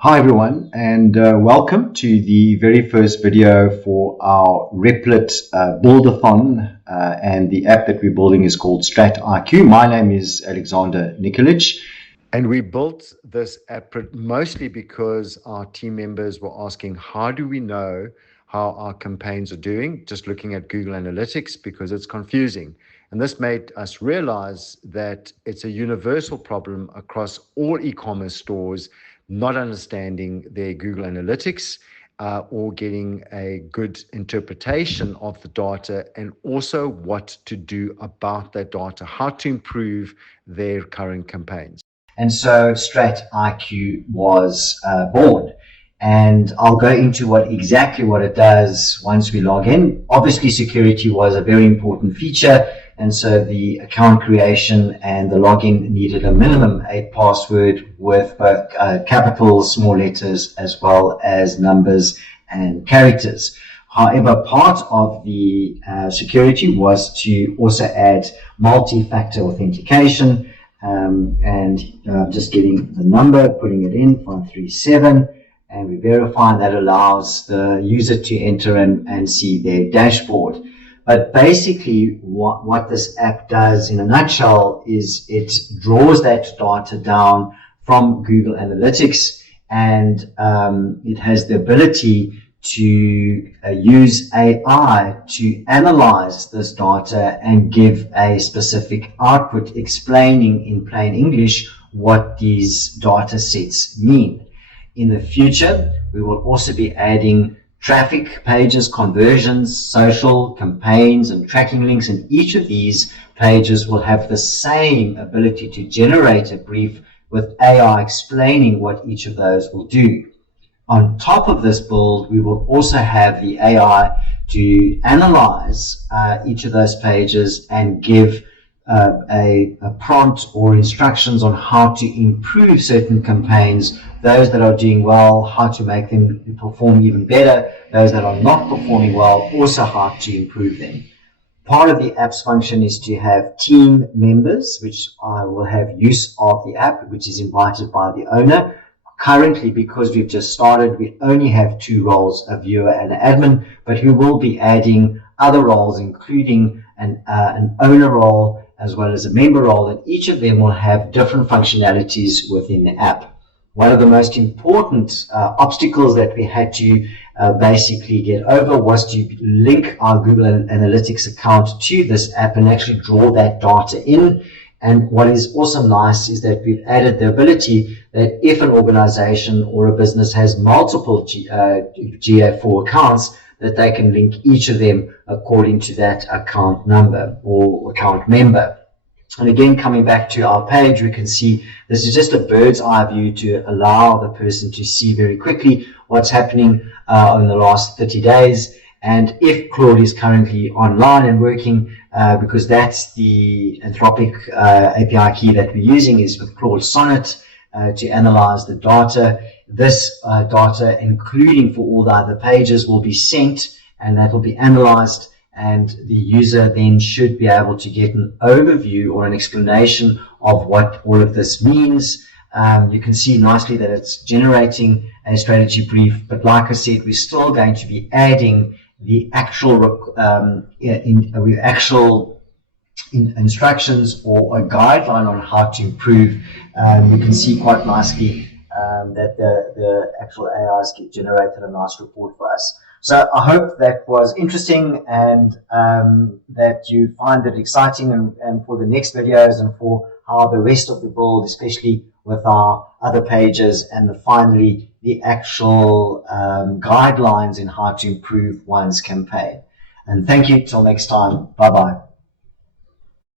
Hi everyone, and welcome to the very first video for our Replit build-a-thon, and the app that we're building is called StratIQ. My name is Alexander Nikolic. And we built this app mostly because our team members were asking, how do we know how our campaigns are doing? Just looking at Google Analytics, because it's confusing. And this made us realize that it's a universal problem across all e-commerce stores, not understanding their Google Analytics or getting a good interpretation of the data, and also what to do about that data, how to improve their current campaigns. And so StratIQ was born. And I'll go into exactly what it does once we log in. Obviously, security was a very important feature. And so the account creation and the login needed a minimum 8 password with both capitals, small letters, as well as numbers and characters. However, part of the security was to also add multi-factor authentication, and just getting the number, putting it in, 537, and we verify. That allows the user to enter and see their dashboard. But basically what this app does in a nutshell is it draws that data down from Google Analytics, and it has the ability to use AI to analyze this data and give a specific output explaining in plain English what these data sets mean. In the future, we will also be adding traffic pages, conversions, social, campaigns, and tracking links, and each of these pages will have the same ability to generate a brief with AI explaining what each of those will do. On top of this build, we will also have the AI to analyze each of those pages and give a prompt or instructions on how to improve certain campaigns, those that are doing well, how to make them perform even better, those that are not performing well, also how to improve them. Part of the app's function is to have team members, which will have use of the app, which is invited by the owner. Currently, because we've just started, we only have 2 roles, a viewer and an admin, but we will be adding other roles, including an owner role as well as a member role, and each of them will have different functionalities within the app. One of the most important obstacles that we had to basically get over was to link our Google Analytics account to this app and actually draw that data in. And what is also nice is that we've added the ability that if an organization or a business has multiple GA4 accounts, that they can link each of them according to that account number or account member. And again, coming back to our page, we can see this is just a bird's eye view to allow the person to see very quickly what's happening in the last 30 days. And if Claude is currently online and working, because that's the Anthropic API key that we're using, is with Claude Sonnet to analyze the data. This data, including for all the other pages, will be sent, and that will be analyzed, and the user then should be able to get an overview or an explanation of what all of this means. You can see nicely that it's generating a strategy brief, but like I said, we're still going to be adding the actual instructions or a guideline on how to improve. You can see quite nicely that the actual AIs get generated a nice report for us. So I hope that was interesting, and that you find it exciting, and for the next videos and for how the rest of the build, especially with our other pages, and finally the actual guidelines in how to improve one's campaign. And thank you till next time. Bye bye.